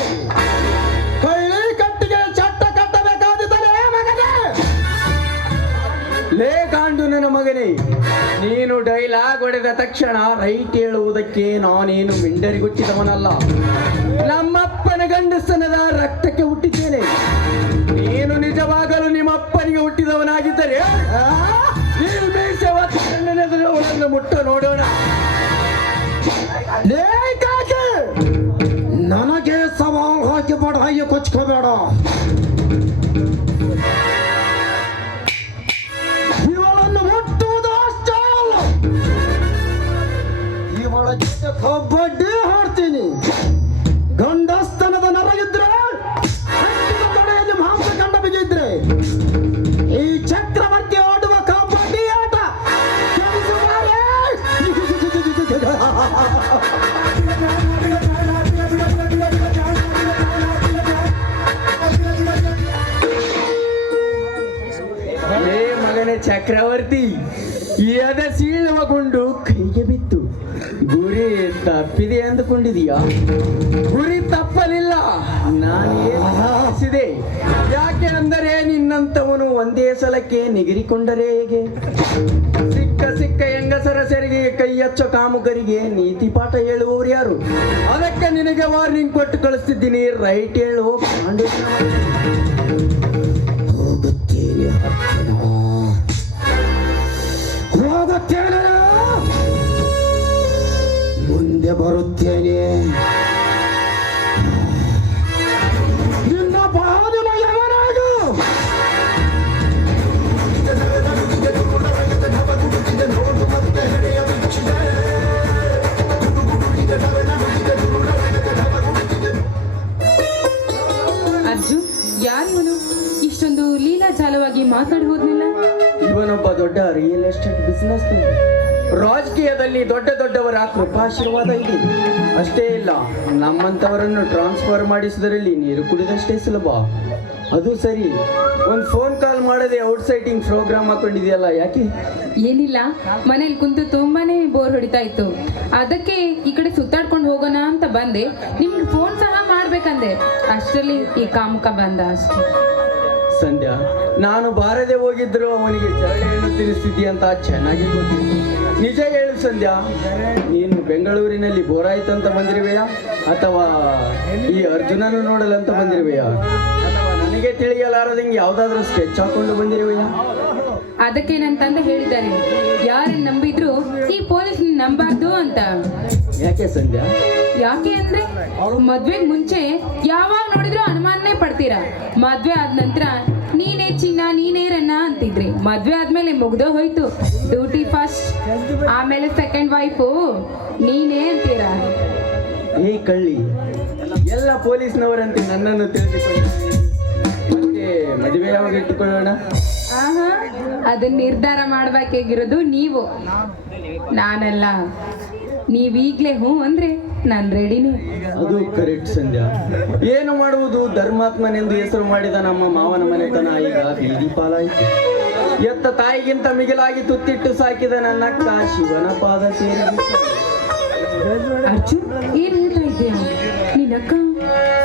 ಕಳ್ಳಿ ಕಟ್ಟಿಗೆ ಚಟ್ಟ ಕಟ್ಟಬೇಕಾದಿದ್ದರೆ ಮಗನೇ. ಲೇ ಕಾಂಡು ನನ್ನ ಮಗನೇ, ನೀನು ಡೈಲಾಗ್ ಹೊಡೆದ ತಕ್ಷಣ ರೈಟ್ ಹೇಳುವುದಕ್ಕೆ ನಾನೇನು ಮಿಂಡರಿಗುಟ್ಟಿದವನಲ್ಲ. ನಮ್ಮಪ್ಪನ ಗಂಡಸ್ತನದ ರಕ್ತಕ್ಕೆ ಹುಟ್ಟಿದ್ದೇನೆ. ನೀನು ನಿಜವಾಗಲು ನಿಮ್ಮಪ್ಪನಿಗೆ ಹುಟ್ಟಿದವನಾಗಿದ್ದರೆ ಈ ಮೀಸೆ ಹೊತ್ತು ಕಣ್ಣನೆದುರವಳನ್ನು ಮುಟ್ಟ ನೋಡೋಣ. ನನಗೆ ಸವಾಲ್ ಹಾಕಿ ಬಡಾಯಿ ಕೊಚ್ಕೋಬೇಡ. ಕಬಡ್ಡಿ ಆಡ್ತೀನಿ. ಗಂಡಸ್ತನದ ನರ ಇದ್ರೆ, ಹತ್ತಿದ ತೊಡೆಯಲ್ಲಿ ಮಾಂಸ ಕಂಡ ಬಿದ್ದಿದ್ರೆ, ಈ ಚಕ್ರವರ್ತಿ ಆಡುವ ಕಬಡ್ಡಿ ಆಟ ಕೆಡಿಸುತ್ತಾರೆ. ಲೇ ಮಗನೇ ಚಕ್ರವರ್ತಿ, ಎದೆ ಸೀಳುವಗೊಂಡು ಕೈಗೆ ಬಿತ್ತು. ಗುರಿ ತಪ್ಪಿದೆ ಅಂದುಕೊಂಡಿದೀಯಾ? ಗುರಿ ತಪ್ಪಲಿಲ್ಲ, ನಾನೇ ಯಾಕೆ ಅಂದರೆ ನಿನ್ನಂತವನು ಒಂದೇ ಸಲಕ್ಕೆ ನಿಗಿರಿಕೊಂಡರೆ ಹೇಗೆ? ಸಿಕ್ಕ ಹೆಂಗಸರ ಸೆರಿಗೆ ಕೈ ಹಚ್ಚೋ ಕಾಮುಕರಿಗೆ ನೀತಿ ಪಾಠ ಹೇಳುವವರು ಯಾರು? ಅದಕ್ಕೆ ನಿನಗೆ ವಾರ್ನಿಂಗ್ ಕೊಟ್ಟು ಕಳಿಸ್ತಿದ್ದೀನಿ. ರೈಟ್ ಹೇಳು ಪಾಂಡುರತ್ನ. ಹೋಗುತ್ತೇನೆ ಹತ್ತಿರ. ಹೋಗುತ್ತೇನೆ, ಮುಂದೆ ಬರುತ್ತೇನೆ. ನಿನ್ನ ಬಾಗಿಲ ಯಮನಾಗು. ಅರ್ಜುನ್, ಯಾರಿವನು ಇಷ್ಟೊಂದು ಲೀಲಾಚಾಲವಾಗಿ ಮಾತಾಡಿ ಹೋದ್ನಿಲ್ಲ? ಇವನೊಬ್ಬ ದೊಡ್ಡ ರಿಯಲ್ ಎಸ್ಟೇಟ್ ಬಿಸಿನೆಸ್. ರಾಜಕೀಯದಲ್ಲಿ ದೊಡ್ಡವರ ಕೃಪಾಶೀರ್ವಾದ ಇದೆ. ಅಷ್ಟೇ ಇಲ್ಲ, ನಮ್ಮಂಥವರನ್ನು ಟ್ರಾನ್ಸ್ಫರ್ ಮಾಡಿಸುವುದರಲ್ಲಿ ನೀರು ಕುಡಿದಷ್ಟೇ ಸುಲಭ. ಅದು ಸರಿ, ಒಂದು ಫೋನ್ ಕಾಲ್ ಮಾಡದೆ ಔಟ್ಸೈಡಿಂಗ್ ಪ್ರೋಗ್ರಾಮ್ ಹಾಕೊಂಡಿದೆಯಲ್ಲ, ಯಾಕೆ? ಏನಿಲ್ಲ, ಮನೇಲಿ ಕುಂತು ತುಂಬಾನೇ ಬೋರ್ ಹೊಡಿತಾ ಇತ್ತು. ಅದಕ್ಕೆ ಈ ಕಡೆ ಸುತ್ತಾಡ್ಕೊಂಡು ಹೋಗೋಣ ಅಂತ ಬಂದೆ. ನಿಮ್ಗೆ ಫೋನ್ ಸಹ ಮಾಡ್ಬೇಕಂದೆ, ಅಷ್ಟರಲ್ಲಿ ಈ ಕಾಮುಕ ಬಂದ ಅಷ್ಟೇ. ಸಂಧ್ಯಾ, ನಾನು ಬಾರದೆ ಹೋಗಿದ್ರು ಅವನಿಗೆ ಚರಳೆಯನ್ನು ತಿನ್ನಿಸ್ತಿದ್ದೀಯ ಅಂತ ಚೆನ್ನಾಗಿ ಗೊತ್ತಿತ್ತು. ನಿಜ ಹೇಳು ಸಂಧ್ಯಾ, ನೀನು ಬೆಂಗಳೂರಿನಲ್ಲಿ ಬೋರ್ ಆಯ್ತಂತ ಬಂದಿರುವೆಯಾ, ಅಥವಾ ಈ ಅರ್ಜುನನ್ನು ನೋಡಲಂತ ಬಂದಿರುವೆಯಾ, ಅಥವಾ ನನಗೆ ತಿಳಿಯಲಾರದಂಗೆ ಯಾವುದಾದ್ರೂ ಸ್ಕೆಚ್ ಹಾಕೊಂಡು ಬಂದಿರುವೆಯಾ? ಅದಕ್ಕೆ ನನ್ನ ತಂದೆ ಹೇಳಿದ್ದಾರೆ, ಯಾರನ್ನ ನಂಬಿದ್ರು ಈ ಪೊಲೀಸ್ ನಂಬಾರ್ದು ಅಂತ. ಯಾಕೆ ಸಂಧ್ಯಾ? ಯಾಕೆ ಅಂದ್ರೆ ಮದ್ವೆಗ್ ಮುಂಚೆ ಯಾವಾಗ ನೋಡಿದ್ರು ಅನುಮಾನನೇ ಪಡ್ತೀರಾ. ಮದ್ವೆ ಆದ ನಂತರ ನೀನೇ ಚಿನ್ನ ನೀನೇ ರನ್ನ ಅಂತಿದ್ರಿ. ಮದ್ವೆ ಆದ್ಮೇಲೆ ಮುಗ್ದೋ ಹೋಯ್ತು, ಡ್ಯೂಟಿ ಫಸ್ಟ್, ಆಮೇಲೆ ಸೆಕೆಂಡ್ ವೈಫು ನೀನೇ ಅಂತೀರಾ. ಏ ಕಳ್ಳಿ, ಎಲ್ಲ ಪೊಲೀಸ್ನವರಂತೆ ನನ್ನನ್ನು ತಿಳಿದುಕೊಂಡು ಮತ್ತೆ ಮದುವೆ ಯಾವಾಗ ಇಟ್ಟುಕೊಳ್ಳೋಣ? ಆಹಾ, ಅದನ್ನ ನಿರ್ಧಾರ ಮಾಡ್ಬೇಕಾಗಿರೋದು ನೀವು, ನಾನಲ್ಲ. ನೀವೀಗ್ಲೇ ಹ್ಞೂ ಅಂದ್ರೆ ನಾನು ರೆಡಿನೇ. ಅದು ಕರೆಕ್ಟ್ ಸಂಧ್ಯಾ. ಏನು ಮಾಡುವುದು, ಧರ್ಮಾತ್ಮನೆಂದು ಹೆಸರು ಮಾಡಿದ ನಮ್ಮ ಮಾವನ ಮನೆತನ ಈಗ ಬೀದಿ ಪಾಲಾಯಿತು. ಎತ್ತ ತಾಯಿಗಿಂತ ಮಿಗಿಲಾಗಿ ತುತ್ತಿಟ್ಟು ಸಾಕಿದ ನನ್ನ ಅಕ್ಕ ಶಿವನ ಪಾದ ಸೇರಿ. ಅರ್ಜುನ್, ಏನ್ ಹೇಳ್ತಾ ಇದ್ದೀಯ? ನಿನ್ನಕ್ಕ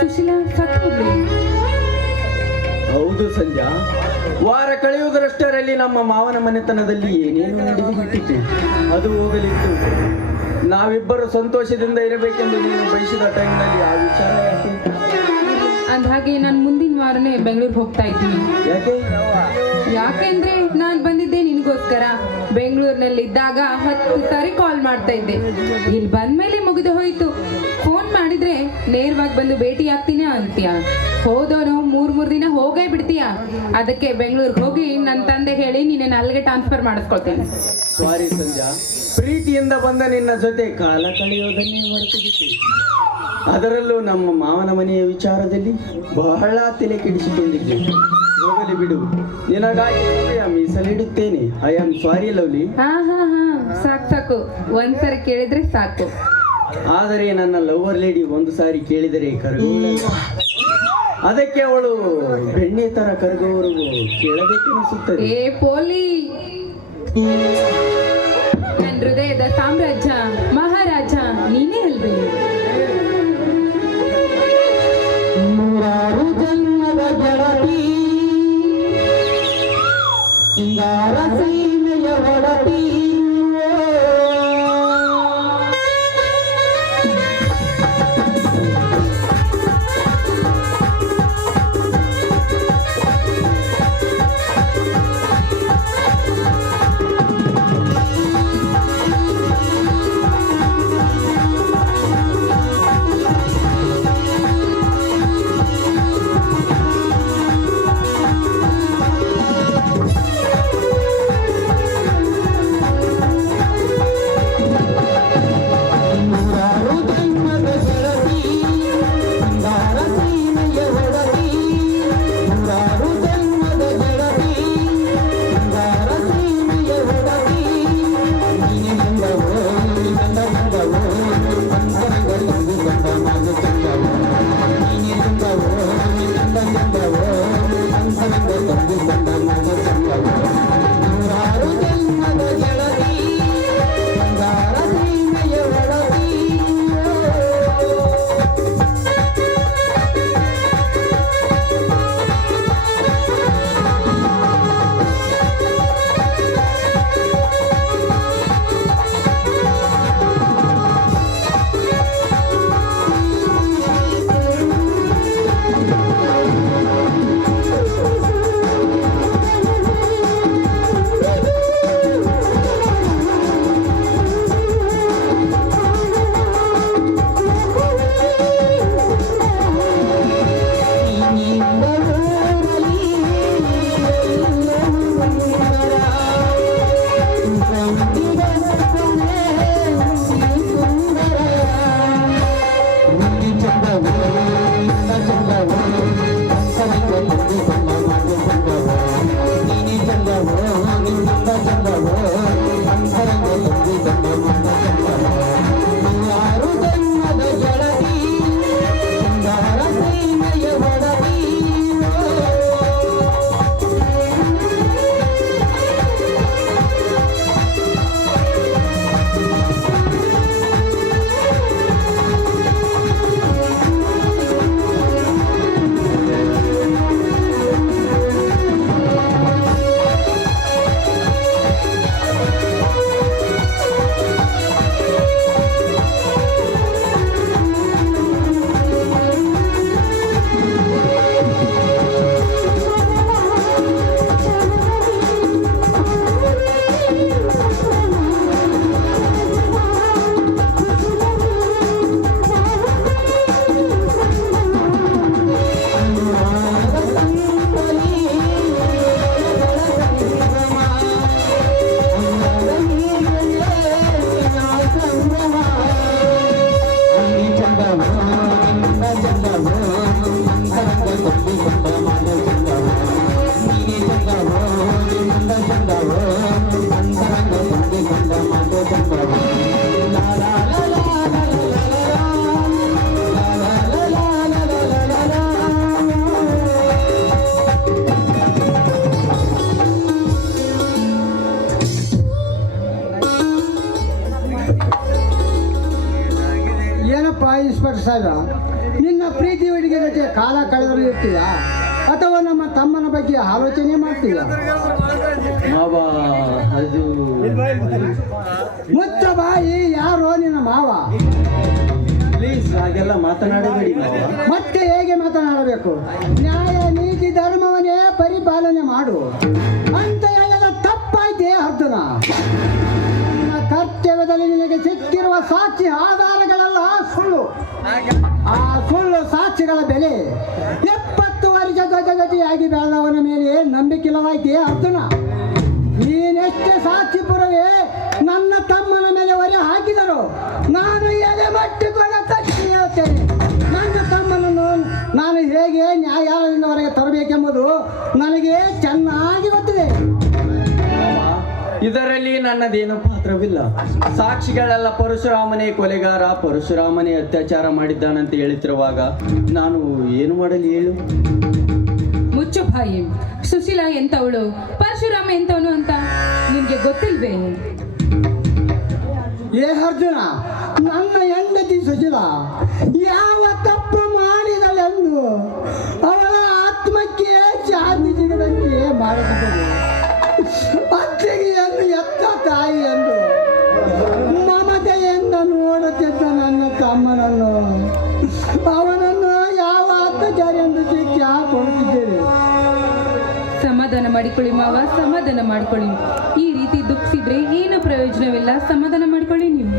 ಸುಶೀಲಾ ಸತ್ತು ಹೋಗ್ಲಿ? ಹೌದು ಸಂಧ್ಯಾ, ವಾರ ಕಳೆಯುವುದರಷ್ಟರಲ್ಲಿ ನಮ್ಮ ಮಾವನ ಮನೆತನದಲ್ಲಿ ಏನೇನು ನಡೆದು ಬಿಟ್ಟಿತ್ತು. ಅದು ಹೋಗಲಿತ್ತು. ನಾವಿಬ್ಬರು ಸಂತೋಷದಿಂದ ಇರಬೇಕೆಂದು ನೀನು ಬಯಸಿದ ಟೈಮ್ನಲ್ಲಿ ಆ ವಿಚಾರ ಯಾಕೆ? ಅಂದ್ಹಾಗೆ ನಾನು ಮುಂದಿನ ವಾರನೇ ಬೆಂಗಳೂರಿಗೆ ಹೋಗ್ತಾ ಇದ್ದೀನಿ. ಯಾಕೆ? ಯಾಕೆಂದ್ರೆ ನಾನು ಬಂದಿದ್ದೆ ನಿನಗೋಸ್ಕರ. ಬೆಂಗಳೂರಿನಲ್ಲಿದ್ದಾಗ 10 ಸಾರಿ ಕಾಲ್ ಮಾಡ್ತಾ ಇದ್ದೆ. ಇಲ್ಲಿ ಬಂದ್ಮೇಲೆ ಮುಗಿದು ಹೋಯ್ತು. ಫೋನ್ ಮಾಡಿದ್ರೆ ನೇರವಾಗಿ ಬಂದು ಭೇಟಿ ಆಗ್ತೀನ ಅಂತೀಯ. ಹೋದೋನು 3 ದಿನ ಹೋಗೇ ಬಿಡ್ತೀಯ. ಅದಕ್ಕೆ ಬೆಂಗಳೂರಿಗೆ ಹೋಗಿ ನನ್ನ ತಂದೆ ಹೇಳಿ ನಿನ್ನ ಅಲ್ಲಿಗೆ ಟ್ರಾನ್ಸ್ಫರ್ ಮಾಡಿಸ್ಕೊಳ್ತೇನೆ. ಸಾರಿ ಸಂಧ್ಯಾ, ಪ್ರೀತಿಯಿಂದ ಬಂದ ನಿನ್ನ ಜೊತೆ ಕಾಲ ಕಳೆಯೋದನ್ನೇ ಮರೆತುಬಿಟ್ಟೆ. ಅದರಲ್ಲೂ ನಮ್ಮ ಮಾವನ ಮನೆಯ ವಿಚಾರದಲ್ಲಿ ಬಹಳ ತಲೆ ಕೆಡಿಸಿಕೊಂಡಿದ್ದೆ. ಹೋಗಲಿ ಬಿಡು, ನಿನಗಾಗಿ ಸಮಯ ಮೀಸಲಿಡುತ್ತೇನೆ. I am sorry lovely. ಹಾ ಸಾಕು, ಒಂದ್ಸರಿ ಕೇಳಿದ್ರೆ ಸಾಕು. ಆದರೆ ನನ್ನ ಲವರ್ ಲೇಡಿ ಒಂದು ಸಾರಿ ಕೇಳಿದರೆ ಕರಗುವುದಿಲ್ಲ. ಅದಕ್ಕೆ ಅವಳು ಬೆಣ್ಣೆ ತರ ಕರಗುವವರೆಗೂ ಕೇಳಬೇಕೆನಿಸುತ್ತದೆ. ಏ ಪೋಲಿ, ನನ್ನ ಹೃದಯದ ಸಾಮ್ರಾಜ್ಯ ಮಹಾರಾಜ ನೀನೇ ಅಲ್ವೇ? ನೂರಾರು ಜನ್ಮದ ಗೆಳತಿ, ಸಿಂಗಾರ ಸೀಮೆಯ ಒಡತಿ, ಏನಪ್ಪ ಇನ್ಸ್ಪೆಕ್ಟರ್ ಸಾಹೇಬ, ನಿನ್ನ ಪ್ರೀತಿ ಹುಡುಗಿ ಜೊತೆ ಕಾಲ ಕಳೆದರೂ ಇರ್ತೀಯ ಅಥವಾ ನಮ್ಮ ತಮ್ಮನ ಬಗ್ಗೆ ಆಲೋಚನೆ ಮಾಡ್ತೀಯ? ಮಾವ ಅದು ಮುಚ್ಚ ಬಾಯಿ, ಯಾರೋ ನಿನ್ನ ಮಾವ? ಪ್ಲೀಸ್ ಹಾಗೆಲ್ಲ ಮಾತನಾಡಬೇಡಿ ಮಾವ. ಮತ್ತೆ ಹೇಗೆ ಮಾತನಾಡಬೇಕು? ನ್ಯಾಯ ನೀತಿ ಧರ್ಮವನ್ನೇ ಪರಿಪಾಲನೆ ಮಾಡು ಅಂತ ಹೇಳದ ತಪ್ಪಾಯ್ತೇ ಅರ್ಜುನ. ನಿನ್ನ ಕರ್ತವ್ಯದಲ್ಲಿ ನಿನಗೆ ಸಿಕ್ಕಿರುವ ಸಾಕ್ಷಿ ಆಧಾರಗಳೆಲ್ಲ ಸುಳ್ಳು. ಆ ಸುಳ್ಳು ಸಾಕ್ಷಿಗಳ ಬೆಲೆ 70 ವರ್ಷ ಜೊತೆಯಾಗಿ ಬೆಳೆದವನ ಮೇಲೆ ನಂಬಿಕೆಯಿಲ್ಲವಾಯ್ತೇ ಅರ್ಜುನ. ನೀನೆಷ್ಟೇ ಸಾಕ್ಷಿ ಪುರವೇ ನನ್ನ ತಮ್ಮನ ಮೇಲೆ ಹೊರೆ ಹಾಕಿದರು ನಾನು ಎಲೆ ಮಟ್ಟಿಕೊಂಡು ತಕ್ಷಣ ಹೇಳ್ತೇನೆ. ನನ್ನ ತಮ್ಮನನ್ನು ನಾನು ಹೇಗೆ ನ್ಯಾಯಾಲಯದಿಂದ ಹೊರಗೆ ತರಬೇಕೆಂಬುದು ನನಗೆ ಚೆನ್ನಾಗಿ ಗೊತ್ತಿದೆ. ಇದರಲ್ಲಿ ನನ್ನದೇನು ಪಾತ್ರವಿಲ್ಲ. ಸಾಕ್ಷಿಗಳೆಲ್ಲ ಪರಶುರಾಮನೇ ಕೊಲೆಗಾರ, ಪರಶುರಾಮನೇ ಅತ್ಯಾಚಾರ ಮಾಡಿದ್ದಾನಂತ ಹೇಳುತ್ತಿರುವಾಗ ನಾನು ಏನು ಮಾಡಲಿ ಹೇಳು? ಮುಚ್ಚು ಬಾಯಿ. ಸುಶೀಲ ಎಂತವಳು, ಪರಶುರಾಮ ಎಂತವನು ಅಂತ ನಿನ್ಗೆ ಗೊತ್ತಿಲ್ವೇ? ಏ ಅರ್ಜುನ, ನನ್ನ ಹೆಂಡತಿ ಸುಶೀಲ ಯಾವ ತಪ್ಪು ಮಾಡಿದಳೆಂದು ಅವಳ ಆತ್ಮಕ್ಕೆ ಶಾಂತಿ ಸಿಗದಂತೆ ಮಾಡುತ್ತಿದ್ದರು. ಅತ್ತಿಗೆಯನ್ನು ಎತ್ತ ತಾಯಿ ಎಂದು ಮಮತೆಯಿಂದ ನೋಡುತ್ತಿದ್ದ ನನ್ನ ತಮ್ಮನನ್ನು ಅವನನ್ನು ಯಾವ ಅತ್ಯಾಚಾರ ಎಂದು ಶಿಕ್ಷೆ ಕೊಡುತ್ತಿದ್ದೇನೆ. ಸಮಾಧಾನ ಮಾಡಿಕೊಳ್ಳಿ ಮಾವ, ಸಮಾಧಾನ ಮಾಡಿಕೊಳ್ಳಿ. ಈ ರೀತಿ ದುಃಖಿಸಿದ್ರೆ ಏನು ಪ್ರಯೋಜನವಿಲ್ಲ. ಸಮಾಧಾನ ಮಾಡಿಕೊಳ್ಳಿ ನೀವು.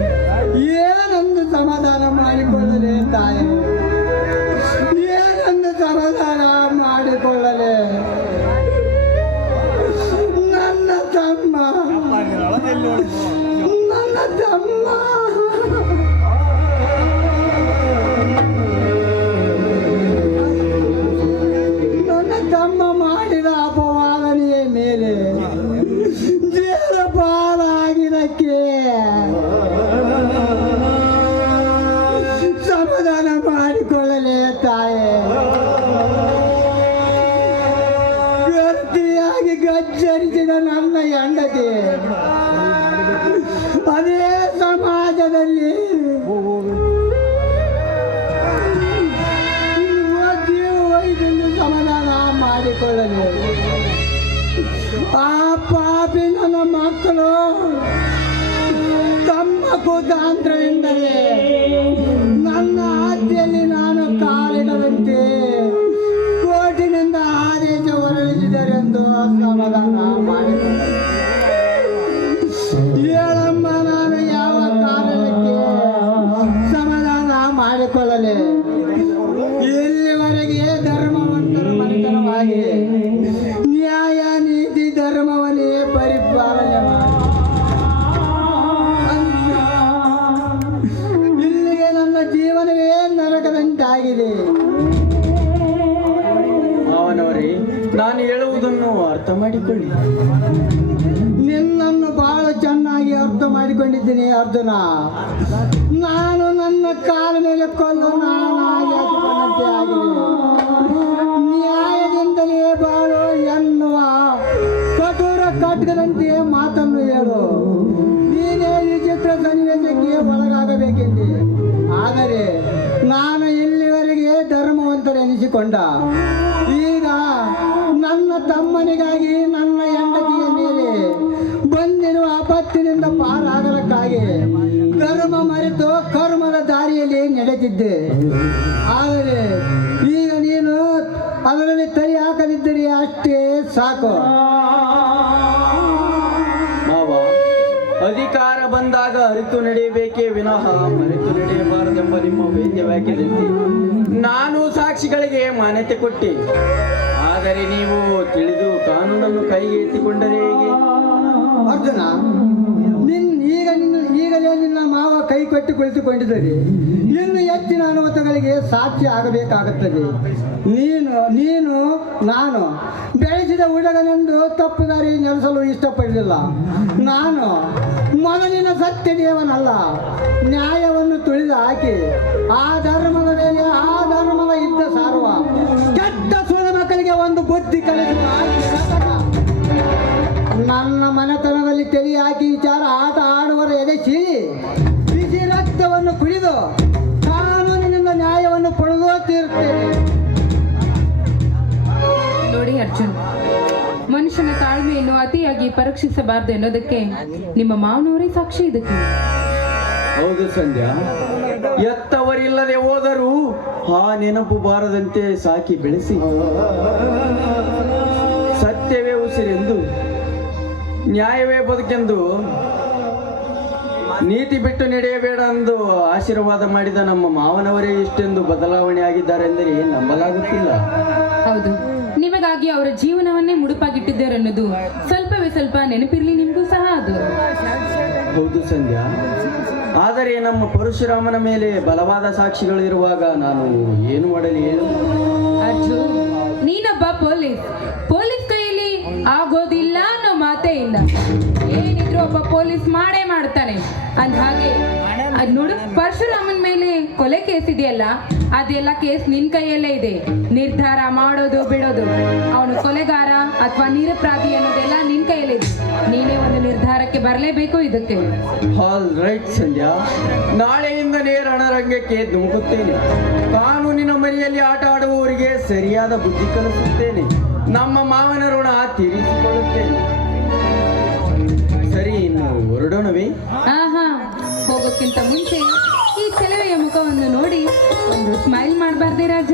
ಏನೊಂದು ಸಮಾಧಾನ ಮಾಡಿಕೊಳ್ಳಲೆ ತಾಯಿ, ಏನೊಂದು ಸಮಾಧಾನ ಮಾಡಿಕೊಳ್ಳಲೆ. ನನ್ನ ತಮ್ಮ ನನ್ನ ತಮ್ಮ ಮಾಡಿದ ಅಪವಾದನೆಯ ಮೇಲೆ ಜೇಲ ಪಾಲಾಗಿದ್ದಕ್ಕೆ ಸಮಾಧಾನ ಮಾಡಿಕೊಳ್ಳಲೇ ತಾಯೇ. ಗಟ್ಟಿಯಾಗಿ ಗಜ್ಜರಿಸಿದ ನನ್ನ ಹೆಂಡತಿ ಅದೇ ಸಮಾಜದಲ್ಲಿ ವೈದ್ಯರು ಸಮಾಧಾನ ಮಾಡಿಕೊಳ್ಳಲಿ. ಆ ಪಾಪಿ ನನ್ನ ಮಕ್ಕಳು ತಮ್ಮ ಕುತಾಂತ್ರದಿಂದಲೇ ನನ್ನ ಆಜ್ಞೆಯಲ್ಲಿ ನಾನು ಕಾಲಿಡದಂತೆ ಕೋರ್ಟಿನಿಂದ ಆದೇಶ ಹೊರಡಿಸಿದರೆಂದು ಸಮಾಧಾನ ಮಾಡಿಕೊಳ್ಳಲಿ. ಹೇಳಮ್ಮ, ನಾನು ಯಾವ ಕಾರಣಕ್ಕೆ ಸಮಾಧಾನ ಮಾಡಿಕೊಳ್ಳಲಿ? ಇಲ್ಲಿವರೆಗೆ ಧರ್ಮವಂತರ ಮನೆತನವಾಗಿ ನ್ಯಾಯ ನೀತಿ ಧರ್ಮವನ್ನೇ ಪರಿಪಾಲನೆ ಮಾಡಿ ತಿಳ್ಕೊಳ್ಳಿ. ನಿನ್ನನ್ನು ಬಹಳ ಚೆನ್ನಾಗಿ ಅರ್ಥ ಮಾಡಿಕೊಂಡಿದ್ದೀನಿ ಅರ್ಜುನ. ನಾನು ನನ್ನ ಕಾಲ ಮೇಲೆ ಕೊಂದು ನಾನಾಗಿ ಹಾಕಿಕೊಂಡಂತೆ ಆಗಿದೆ. ನ್ಯಾಯದಿಂದಲೇ ಬಾಳು ಎನ್ನುವ ಕಠೋರ ಖಡ್ಗದಂತೆ ಮಾತನ್ನು ಹೇಳು. ನೀನೇ ಈ ಚಿತ್ರ ಸನ್ನಿವೇಶಕ್ಕೆ ಒಳಗಾಗಬೇಕೆಂದು. ಆದರೆ ನಾನು ಇಲ್ಲಿವರೆಗೆ ಧರ್ಮವಂತರೆನಿಸಿಕೊಂಡ. ಈಗ ನನ್ನ ತಮ್ಮನಿಗಾಗಿ ನನ್ನ ಹೆಂಡತಿಯ ಮೇಲೆ ಬಂದಿರುವ ಆಪತ್ತಿನಿಂದ ಪಾರಾಗಲಕ್ಕಾಗಿ ಧರ್ಮ ಮರೆತು ಕರ್ಮದ ದಾರಿಯಲ್ಲಿ ನಡೆದಿದ್ದೆ. ಆದರೆ ಈಗ ನೀನು ಅದರಲ್ಲಿ ತರಿ ಹಾಕದಿದ್ದರೆ ಅಷ್ಟೇ ಸಾಕು. ಮಾವ, ಅಧಿಕಾರ ಬಂದಾಗ ಅರಿತು ನಡೆಯಬೇಕೇ ವಿನಃ ಮರೆತು ನಡೆಯಬಾರದೆಂಬ ನಿಮ್ಮ ವೇದ್ಯ ವಾಕ್ಯದಂತೆ ನಾನು ಸಾಕ್ಷಿಗಳಿಗೆ ಮಾನ್ಯತೆ ಕೊಟ್ಟೆ. ಆದರೆ ನೀವು ತಿಳಿದು ಕಾನೂನನ್ನು ಕೈಗೆ ಎತ್ತಿಕೊಂಡರೆ ಹೇಗೆ? ಅರ್ಜುನ, ಈಗಲೇ ನಿನ್ನ ಮಾವ ಕೈ ಕೊಟ್ಟು ಕುಳಿತುಕೊಂಡಿದ್ದರೆ ಇನ್ನು ಹೆಚ್ಚಿನ ಅನುಮತಗಳಿಗೆ ಸಾಕ್ಷಿ ಆಗಬೇಕಾಗುತ್ತದೆ. ನೀನು ನಾನು ಬೆಳೆಸಿದ ಹುಡುಗನೆಂದು ತಪ್ಪು ದಾರಿ ನಡೆಸಲು ಇಷ್ಟಪಡಲಿಲ್ಲ. ನಾನು ಮೊದಲಿನ ಸತ್ಯದೇವನಲ್ಲ. ನ್ಯಾಯವನ್ನು ತುಳಿದು ಹಾಕಿ ಆ ಧರ್ಮದ ಮೇಲೆ ಆ ಧರ್ಮದ ಯುದ್ಧ ಸಾರುವ ಕೆಟ್ಟ ಸೋದ ಮಕ್ಕಳಿಗೆ ಒಂದು ಬುದ್ಧಿ ಕಲಿಸುವ ನನ್ನ ಮನೆತನದಲ್ಲಿ ತೆರಿ ಹಾಕಿ ವಿಚಾರ ಆಟ ಆಡುವರ ಎದೆ ಸೀಳಿ ಬಿಸಿ ರಕ್ತವನ್ನು ಕುಡಿದು ಕಾನೂನಿನಿಂದ ನ್ಯಾಯವನ್ನು ಪಡೆದು ತೀರುತ್ತೇನೆ. ನೋಡಿ ಅರ್ಜುನ್, ಮನುಷ್ಯನ ತಾಳ್ಮೆಯನ್ನು ಅತಿಯಾಗಿ ಪರೀಕ್ಷಿಸಬಾರದು ಎನ್ನುವುದಕ್ಕೆ ನಿಮ್ಮ ಮಾವನವರೇ ಸಾಕ್ಷಿ. ಇದಕ್ಕೆ ಹೌದು ಸಂಧ್ಯಾ, ಎತ್ತವರಿಲ್ಲದೆ ಹೋದರೂ ಆ ನೆನಪು ಬಾರದಂತೆ ಸಾಕಿ ಬೆಳೆಸಿ ಸತ್ಯವೇ ಉಸಿರೆಂದು ನ್ಯಾಯವೇ ಬದುಕೆಂದು ನೀತಿ ಬಿಟ್ಟು ನಡೆಯಬೇಡ ಎಂದು ಆಶೀರ್ವಾದ ಮಾಡಿದ ನಮ್ಮ ಮಾವನವರೇ ಇಷ್ಟೆಂದು ಬದಲಾವಣೆ ಆಗಿದ್ದಾರೆಂದರೆ ನಂಬಲಾಗುತ್ತಿಲ್ಲ. ಹೌದು, ನಿಮಗಾಗಿ ಅವರ ಜೀವನವನ್ನೇ ಮುಡುಪಾಗಿಟ್ಟಿದ್ದಾರೆ ಅನ್ನೋದು ಸ್ವಲ್ಪವೇ ಸ್ವಲ್ಪ ನೆನಪಿರ್ಲಿ ನಿಮಗೂ ಸಹ. ಅದು ಹೌದು ಸಂಧ್ಯಾ, ಆದರೆ ನಮ್ಮ ಪರಶುರಾಮನ ಮೇಲೆ ಬಲವಾದ ಸಾಕ್ಷಿಗಳು ಇರುವಾಗ ನಾನು ಏನು ಮಾಡಲಿ ಹೇಳು? ಅರ್ಜುನ್, ನೀನೊಬ್ಬ ಪೊಲೀಸ್ ಕೈಯಲ್ಲಿ ಆಗೋದಿಲ್ಲ ಅನ್ನೋ ಮಾತೇ ಇಲ್ಲ. ಏನಿದ್ರು ಒಬ್ಬ ಪೊಲೀಸ್ ಮಾಡೇ ಮಾಡ್ತಾನೆ. ಅಂದ ಹಾಗೆ ನೋಡು, ಪರಶುರಾಮನ್ ಮೇಲೆ ಕೊಲೆ ಕೇಸ್ ಇದೆಯಲ್ಲ, ಅದೆಲ್ಲ ಕೇಸ್ ನಿನ್ ಕೈಯಲ್ಲೇ ಇದೆ. ನಿರ್ಧಾರ ಮಾಡೋದು ಬಿಡೋದು, ಅವನು ಕೊಲೆಗಾರ ಅಥವಾ ನಿರಪರಾಧಿ ಅನ್ನೋದೆಲ್ಲ ನಿನ್ ಕೈಯಲ್ಲೇ ಇದೆ. ನೀನೇ ಒಂದು ನಿರ್ಧಾರಕ್ಕೆ ಬರಲೇಬೇಕು ಇದಕ್ಕೆ. ಆಲ್ ರೈಟ್ ಸಂಧ್ಯಾ, ನಾಳೆಯಿಂದಲೇ ರಣರಂಗಕ್ಕೆ ಧುಮುಕುತ್ತೇನೆ. ಕಾನೂನಿನ ಮನೆಯಲ್ಲಿ ಆಟ ಆಡುವವರಿಗೆ ಸರಿಯಾದ ಬುದ್ಧಿ ಕಲಿಸುತ್ತೇನೆ. ನಮ್ಮ ಮಾವನ ಋಣ ತೀರಿಸಿಕೊಳ್ಳುತ್ತೇನೆ. ಸರಿ, ಇನ್ನು ಹೊರಡೋಣವೇ? ಆಹಾ, ಹೋಗೋಕ್ಕಿಂತ ಮುಂಚೆ ಈ ಚೆಲುವೆಯ ಮುಖವನ್ನು ನೋಡಿ ಒಂದು ಸ್ಮೈಲ್ ಮಾಡಬಾರ್ದೇ ರಾಜ?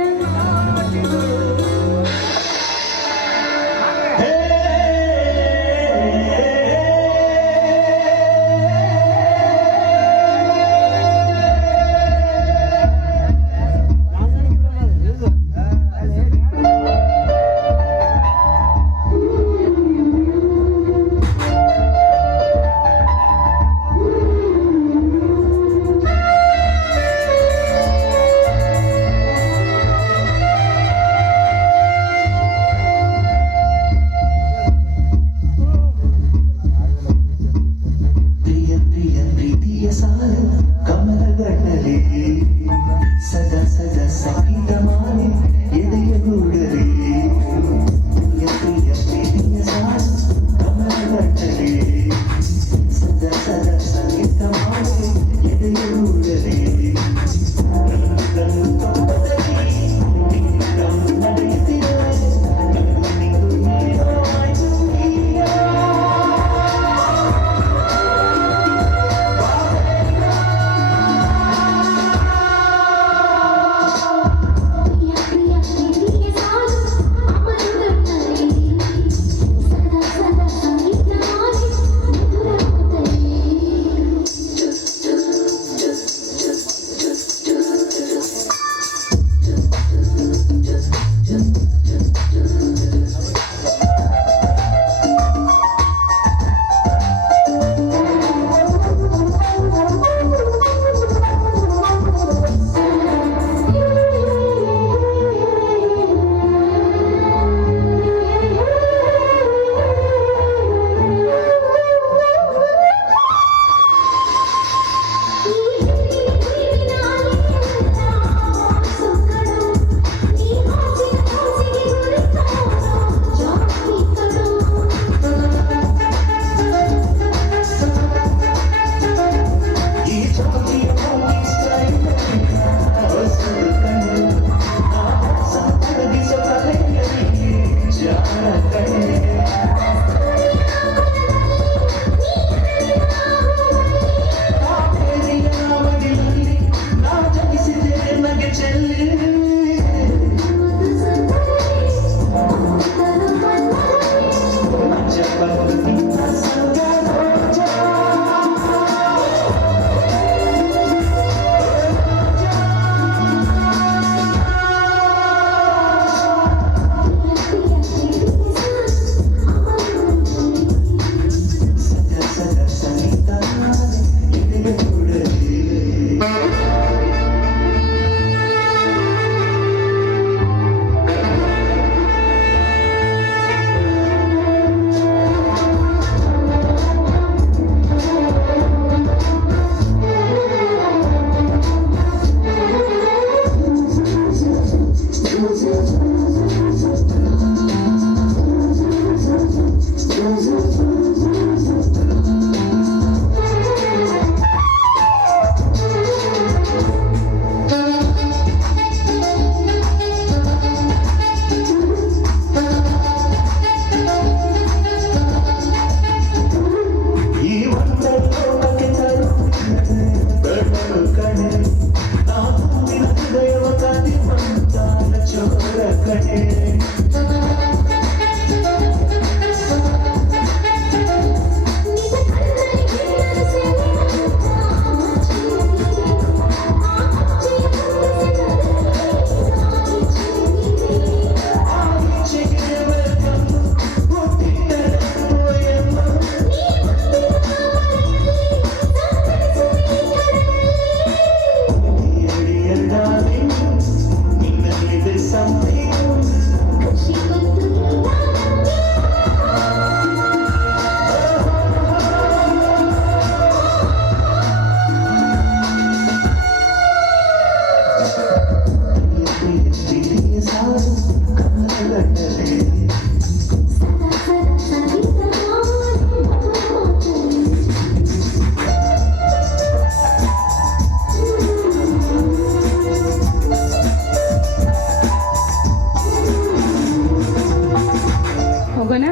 ಹೋಗೋಣ.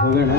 ಹೋಗೋಣ.